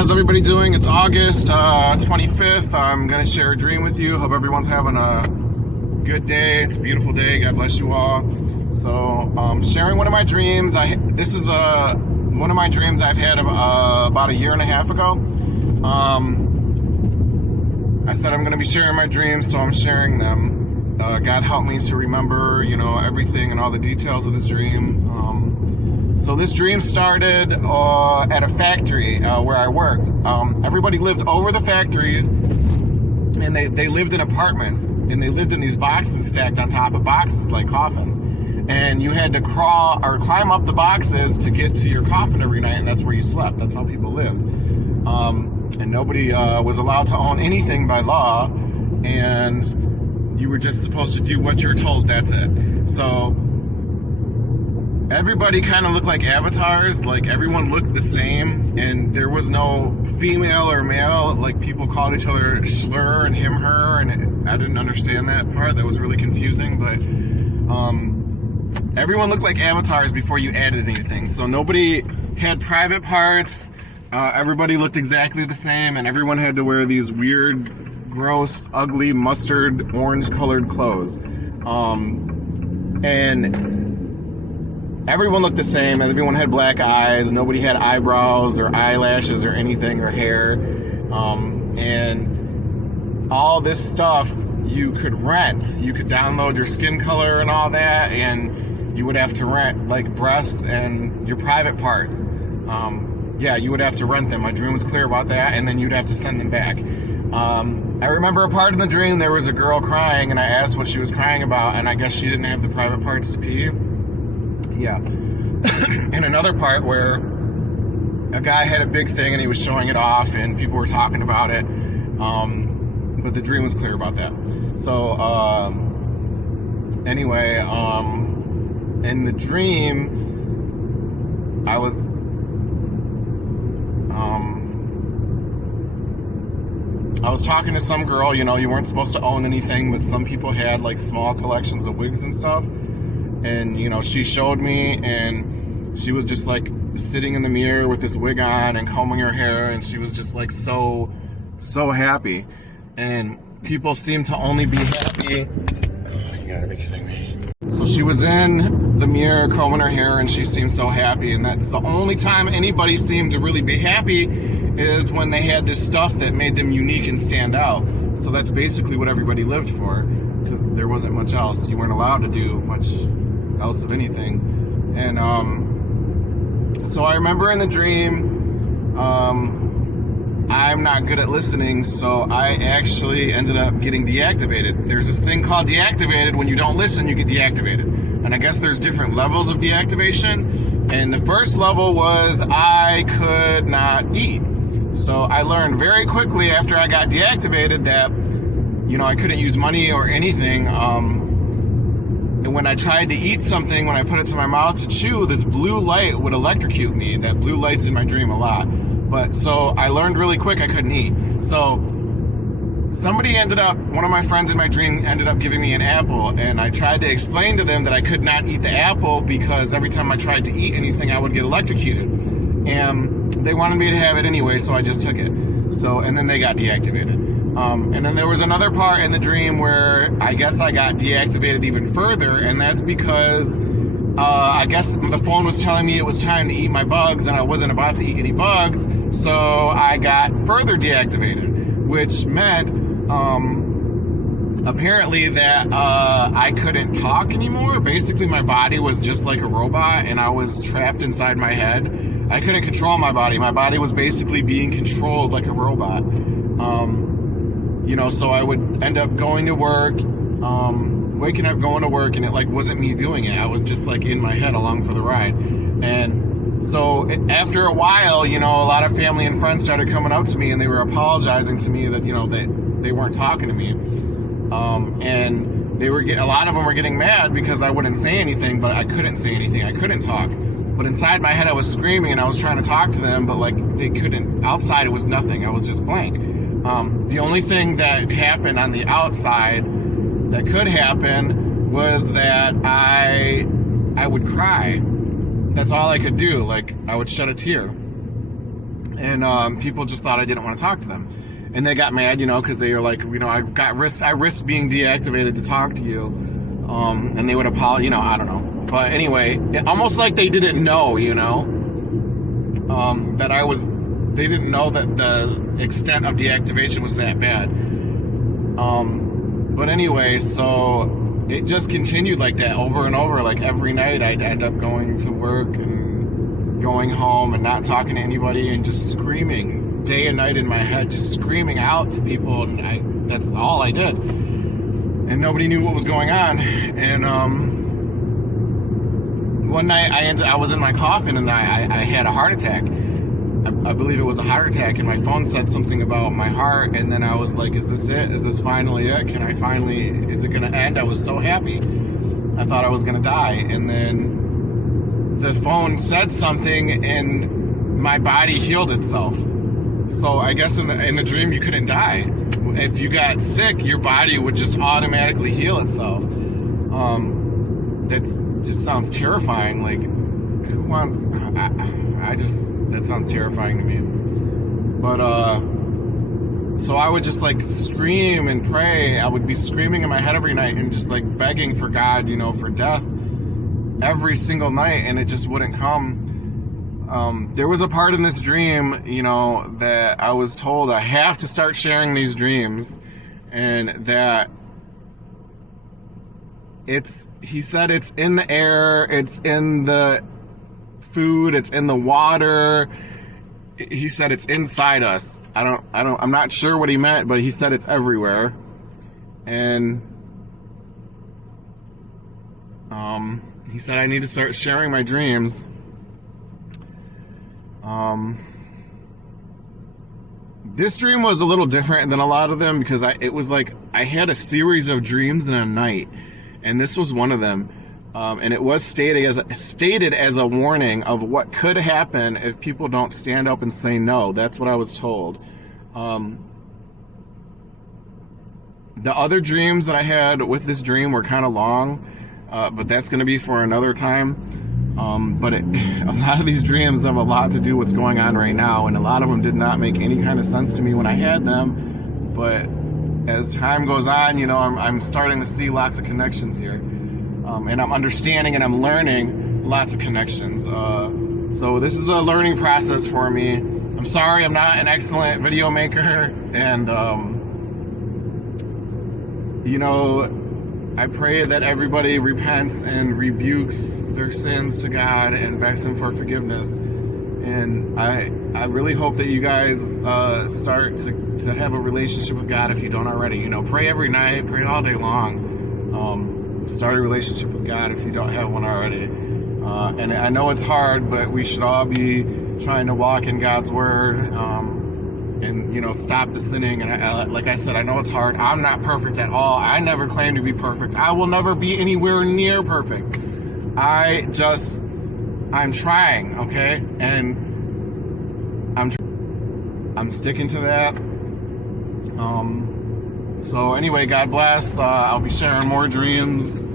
how's everybody doing? It's August 25th. I'm going to share a dream with you. Hope everyone's having a good day. It's a beautiful day. God bless you all. So, sharing one of my dreams. This is one of my dreams I've had about a year and a half ago. I said I'm going to be sharing my dreams, so I'm sharing them. God help me to remember, everything and all the details of this dream. So this dream started at a factory where I worked. Everybody lived over the factories, and they lived in apartments, and they lived in these boxes stacked on top of boxes like coffins. And you had to crawl or climb up the boxes to get to your coffin every night, and that's where you slept. That's how people lived. And nobody was allowed to own anything by law, and you were just supposed to do what you're told. That's it. So everybody kind of looked like avatars. Like, everyone looked the same, and there was no female or male. Like, people called each other slur and him, her, and I didn't understand that part. That was really confusing, but everyone looked like avatars before you added anything. So nobody had private parts. Everybody looked exactly the same, and everyone had to wear these weird, gross, ugly, mustard, orange-colored clothes. And everyone looked the same. Everyone had black eyes. Nobody had eyebrows or eyelashes or anything or hair. And all this stuff you could rent. You could download your skin color and all that, and you would have to rent, like, breasts and your private parts. You would have to rent them. My dream was clear about that, and then you'd have to send them back. I remember a part in the dream, there was a girl crying, and I asked what she was crying about, and I guess she didn't have the private parts to pee. Yeah. And another part where a guy had a big thing and he was showing it off and people were talking about it, but the dream was clear about that. So anyway, in the dream I was talking to some girl. You weren't supposed to own anything, but some people had like small collections of wigs and stuff. And, she showed me, and she was just, like, sitting in the mirror with this wig on and combing her hair, and she was just, like, so happy. And people seem to only be happy. Oh, you gotta be kidding me. So she was in the mirror combing her hair, and she seemed so happy, and that's the only time anybody seemed to really be happy is when they had this stuff that made them unique and stand out. So that's basically what everybody lived for, because there wasn't much else. You weren't allowed to do much else of anything. And so I remember in the dream, I'm not good at listening, so I actually ended up getting deactivated. There's this thing called deactivated. When you don't listen, you get deactivated. And I guess there's different levels of deactivation, and the first level was I could not eat. So I learned very quickly after I got deactivated that I couldn't use money or anything. And when I tried to eat something, when I put it to my mouth to chew, this blue light would electrocute me. That blue light's in my dream a lot. But so I learned really quick I couldn't eat. So one of my friends in my dream ended up giving me an apple, and I tried to explain to them that I could not eat the apple because every time I tried to eat anything, I would get electrocuted. And they wanted me to have it anyway, so I just took it. And then they got deactivated. And then there was another part in the dream where I guess I got deactivated even further, and that's because I guess the phone was telling me it was time to eat my bugs, and I wasn't about to eat any bugs, so I got further deactivated, which meant apparently that I couldn't talk anymore. Basically, my body was just like a robot, and I was trapped inside my head. I couldn't control my body. My body was basically being controlled like a robot. So I would end up going to work, waking up, going to work, and it like wasn't me doing it. I was just like in my head along for the ride. And so after a while, a lot of family and friends started coming up to me, and they were apologizing to me that, that they weren't talking to me. And they were a lot of them were getting mad because I wouldn't say anything, but I couldn't say anything. I couldn't talk. But inside my head, I was screaming, and I was trying to talk to them, but like they couldn't. Outside, it was nothing. I was just blank. The only thing that happened on the outside that could happen was that I would cry. That's all I could do. Like, I would shed a tear. And people just thought I didn't want to talk to them. And they got mad, because they were like, I risked being deactivated to talk to you. And they would apologize, I don't know. But anyway, almost like they didn't know, they didn't know that the extent of deactivation was that bad. But anyway, so it just continued like that over and over. Like every night I'd end up going to work and going home and not talking to anybody and just screaming day and night in my head, just screaming out to people. And that's all I did. And nobody knew what was going on. And one night I was in my coffin and I had a heart attack. I believe it was a heart attack, and my phone said something about my heart, and then I was like, is this it? Is this finally it? Is it going to end? I was so happy. I thought I was going to die. And then the phone said something, and my body healed itself. So I guess in the dream, you couldn't die. If you got sick, your body would just automatically heal itself. That just sounds terrifying. Like, who wants... that sounds terrifying to me. But, so I would just, like, scream and pray. I would be screaming in my head every night and just, like, begging for God, for death every single night, and it just wouldn't come. There was a part in this dream, that I was told I have to start sharing these dreams, and that he said it's in the air, it's in the food, it's in the water. He said it's inside us. I'm not sure what he meant, but he said it's everywhere. And he said I need to start sharing my dreams. This dream was a little different than a lot of them because it was like I had a series of dreams in a night, and this was one of them. And it was stated as a warning of what could happen if people don't stand up and say no. That's what I was told. The other dreams that I had with this dream were kind of long, but that's going to be for another time. But a lot of these dreams have a lot to do with what's going on right now, and a lot of them did not make any kind of sense to me when I had them. But as time goes on, I'm starting to see lots of connections here. And I'm understanding and I'm learning lots of connections. So this is a learning process for me. I'm sorry I'm not an excellent video maker. And, I pray that everybody repents and rebukes their sins to God and begs Him for forgiveness. And I really hope that you guys start to have a relationship with God if you don't already. Pray every night, pray all day long. Start a relationship with God if you don't have one already. And I know it's hard, but we should all be trying to walk in God's Word and, stop the sinning. And like I said, I know it's hard. I'm not perfect at all. I never claim to be perfect. I will never be anywhere near perfect. I'm trying, okay? And I'm sticking to that. So anyway, God bless. I'll be sharing more dreams